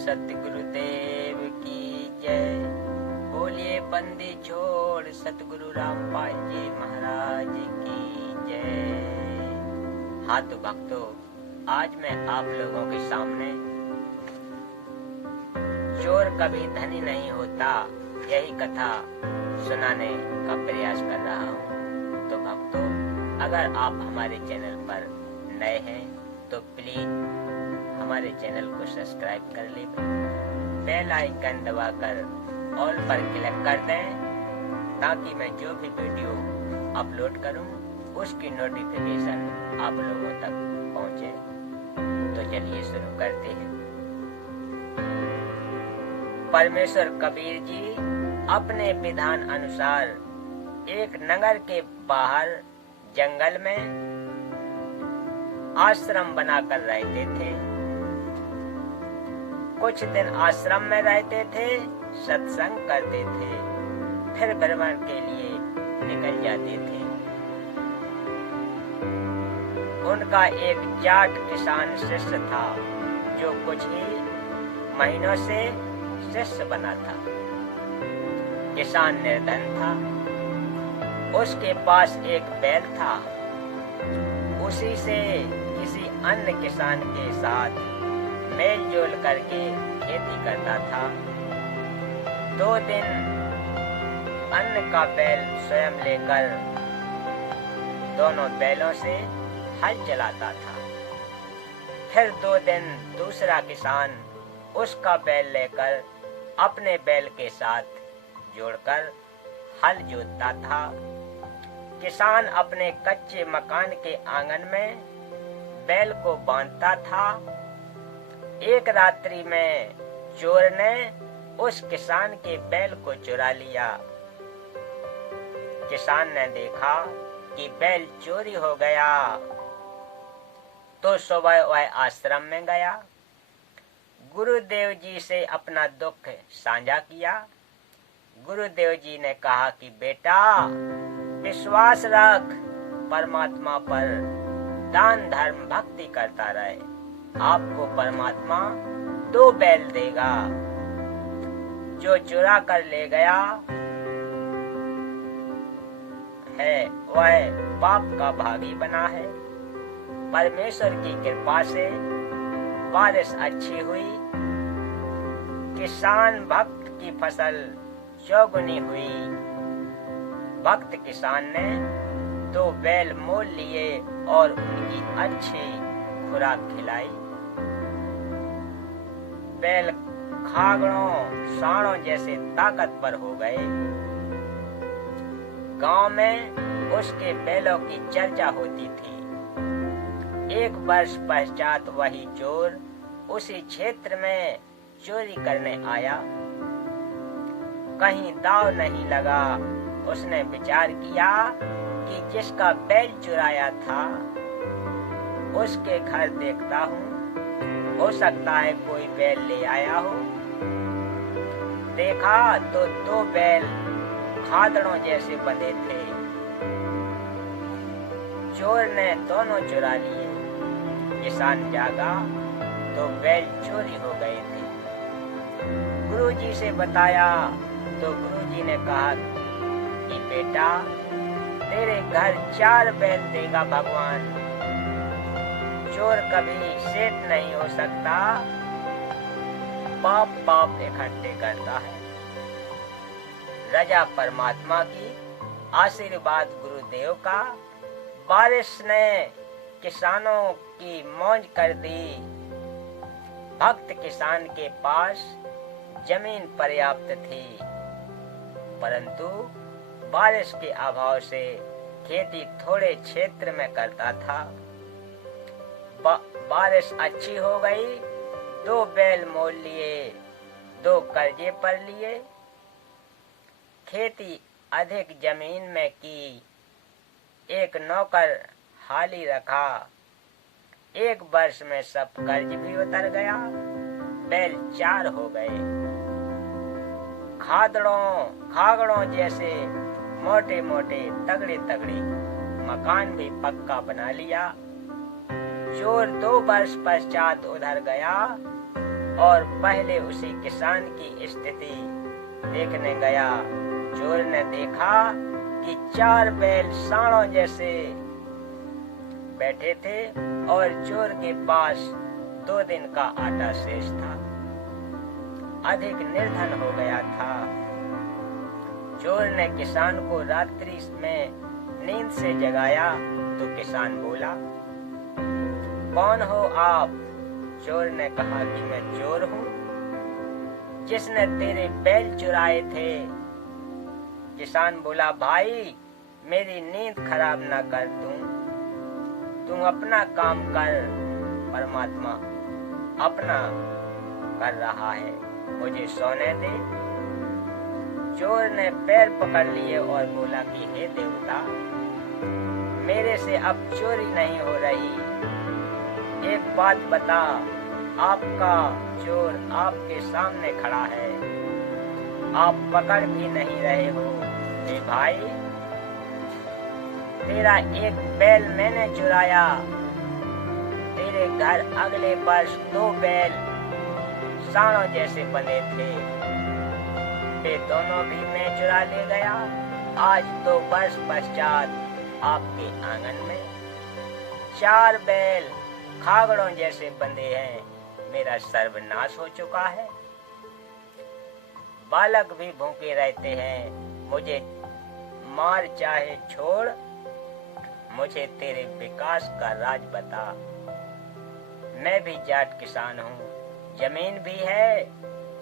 सतगुरुदेव की जय। बोलिए बंदी छोड़ सतगुरु रामपाल जी महाराज की जय। हाँ तो भक्तों, आज मैं आप लोगों के सामने चोर कभी धनी नहीं होता यही कथा सुनाने का प्रयास कर रहा हूँ। तो भक्तों, अगर आप हमारे चैनल पर नए हैं तो प्लीज हमारे चैनल को सब्सक्राइब कर लें, बेल आइकन दबाकर ऑल पर क्लिक कर दें ताकि मैं जो भी वीडियो अपलोड करूं उसकी नोटिफिकेशन आप लोगों तक पहुंचे। तो चलिए शुरू करते हैं। परमेश्वर कबीर जी अपने विधान अनुसार एक नगर के बाहर जंगल में आश्रम बनाकर रहते थे। कुछ दिन आश्रम में रहते थे, सत्संग करते थे, फिर भ्रमण के लिए निकल जाते थे। उनका एक जाट किसान शिष्य था जो कुछ ही महीनों से शिष्य बना था। किसान निर्धन था, उसके पास एक बैल था। उसी से किसी अन्य किसान के साथ मेल जोल करके खेती करता था। 2 दिन अन्न का बैल स्वयं लेकर दोनों बैलों से हल चलाता था। फिर 2 दिन दूसरा किसान उसका बैल लेकर अपने बैल के साथ जोड़कर हल जोतता था। किसान अपने कच्चे मकान के आंगन में बैल को बांधता था। एक रात्रि में चोर ने उस किसान के बैल को चुरा लिया। किसान ने देखा कि बैल चोरी हो गया तो सुबह वह आश्रम में गया। गुरुदेव जी से अपना दुख साझा किया। गुरुदेव जी ने कहा कि बेटा, विश्वास रख, परमात्मा पर दान धर्म भक्ति करता रहे, आपको परमात्मा 2 बैल देगा। जो चुरा कर ले गया है वह पाप का भागी बना है। परमेश्वर की कृपा से बारिश अच्छी हुई, किसान भक्त की फसल चौगुनी हुई। भक्त किसान ने 2 बैल मोल लिए और उनकी अच्छी खुराक खिलाई। बैल खागड़ों सांडों जैसे ताकतवर हो गए। गांव में उसके बैलों की चर्चा होती थी। 1 वर्ष पश्चात वही चोर उसी क्षेत्र में चोरी करने आया। कहीं दाव नहीं लगा। उसने विचार किया कि जिसका बैल चुराया था उसके घर देखता हूँ, हो सकता है कोई बैल ले आया हो। देखा तो 2 बैल खादड़ों जैसे बंधे थे। चोर ने दोनों चुरा लिए। किसान जागा तो बैल चोरी हो गए थे। गुरुजी से बताया तो गुरुजी ने कहा कि बेटा, तेरे घर 4 बैल देगा भगवान। चोर कभी सेठ नहीं हो सकता, पाप इकट्ठे करता है। रजा परमात्मा की, आशीर्वाद गुरुदेव का। बारिश ने किसानों की मौज कर दी। भक्त किसान के पास जमीन पर्याप्त थी, परंतु बारिश के अभाव से खेती थोड़े क्षेत्र में करता था। बारिश अच्छी हो गई, 2 बैल मोल लिए, 2 कर्जे पर लिए। खेती अधिक जमीन में की। एक नौकर हाली रखा। 1 वर्ष में सब कर्ज भी उतर गया। बैल 4 हो गए। खागड़ों जैसे मोटे मोटे तगड़े मकान भी पक्का बना लिया। चोर 2 वर्ष पश्चात उधर गया और पहले उसी किसान की स्थिति देखने गया। चोर ने देखा कि 4 बैल सांडों जैसे बैठे थे और चोर के पास 2 दिन का आटा शेष था। अधिक निर्धन हो गया था। चोर ने किसान को रात्रि में नींद से जगाया तो किसान बोला, कौन हो आप? चोर ने कहा कि मैं चोर हूँ जिसने तेरे बैल चुराए थे। किसान बोला, भाई मेरी नींद खराब ना कर, तुम अपना काम कर, परमात्मा अपना कर रहा है, मुझे सोने दे। चोर ने पैर पकड़ लिए और बोला कि हे देवता, मेरे से अब चोरी नहीं हो रही। एक बात बता, आपका चोर आपके सामने खड़ा है, आप पकड़ भी नहीं रहे हो। हे भाई, तेरा एक बैल मैंने चुराया, तेरे घर अगले वर्ष 2 बैल सांडों जैसे बंधे थे, वे दोनों भी मैं चुरा ले गया। आज 2 वर्ष पश्चात आपके आंगन में 4 बैल खागड़ों जैसे बंधे हैं, मेरा सर्वनाश हो चुका है। बालक भी भूखे रहते हैं, मुझे मार चाहे छोड़, मुझे तेरे विकास का राज बता। मैं भी जाट किसान हूँ, जमीन भी है,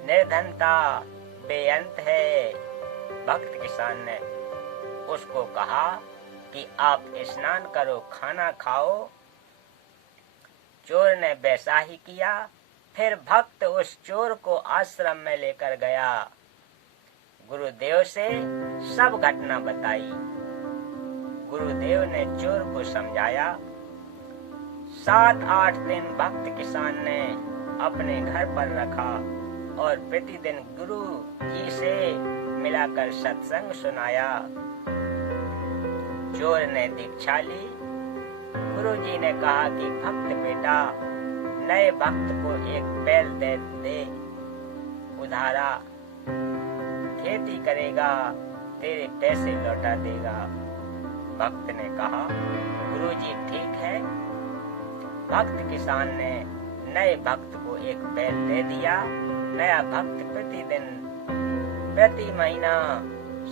निर्धनता बेअंत है। भक्त किसान ने उसको कहा कि आप स्नान करो, खाना खाओ। चोर ने वैसा ही किया। फिर भक्त उस चोर को आश्रम में लेकर गया, गुरुदेव से सब घटना बताई। गुरुदेव ने चोर को समझाया। 7-8 दिन भक्त किसान ने अपने घर पर रखा और प्रतिदिन गुरु जी से मिलाकर सत्संग सुनाया। चोर ने दीक्षा ली। गुरु जी ने कहा कि भक्त बेटा, नए भक्त को 1 बैल दे उधारा, खेती करेगा, तेरे पैसे लौटा देगा। भक्त ने कहा, गुरु जी ठीक है। भक्त किसान ने नए भक्त को 1 बैल दे दिया। नया भक्त प्रति महीना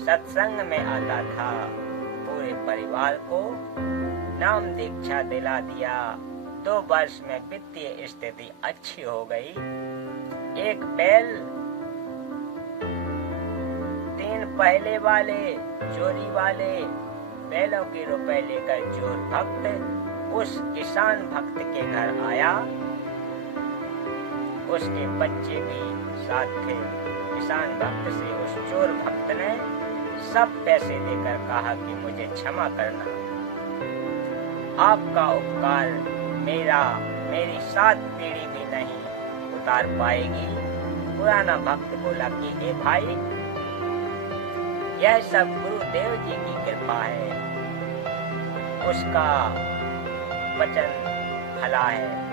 सत्संग में आता था। पूरे परिवार को नाम दीक्षा दिला दिया। 2 वर्ष में वित्तीय स्थिति अच्छी हो गई। 1 बैल 3 पहले वाले चोरी वाले बैलों के रुपए लेकर चोर भक्त उस किसान भक्त के घर आया। उसके बच्चे भी साथ थे। किसान भक्त से उस चोर भक्त ने सब पैसे देकर कहा कि मुझे क्षमा करना, आपका उपकार मेरी 7 पीढ़ी भी नहीं उतार पाएगी। पुराना भक्त बोला कि हे भाई, यह सब गुरुदेव जी की कृपा है, उसका वचन भला है।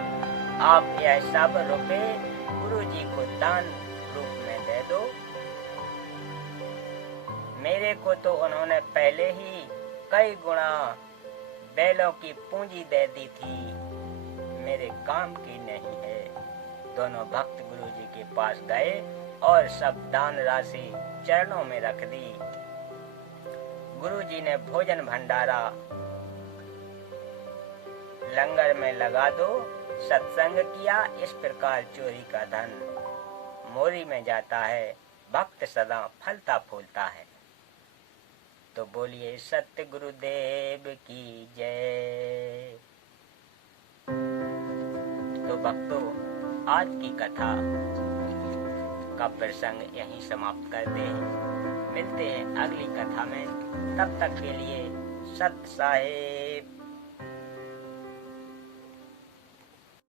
आप यह सब रुपए गुरु जी को दान रूप में दे दो। मेरे को तो उन्होंने पहले ही कई गुना बैलों की पूंजी दे दी थी, मेरे काम की नहीं है। दोनों भक्त गुरु जी के पास गए और सब दान राशि चरणों में रख दी। गुरु जी ने भोजन भंडारा लंगर में लगा दो, सत्संग किया। इस प्रकार चोरी का धन मोरी में जाता है, भक्त सदा फलता फूलता है। तो बोलिए सत्य गुरुदेव की जय। तो भक्तों, आज की कथा का प्रसंग यहीं समाप्त करते हैं। मिलते हैं अगली कथा में, तब तक के लिए सत साहेब।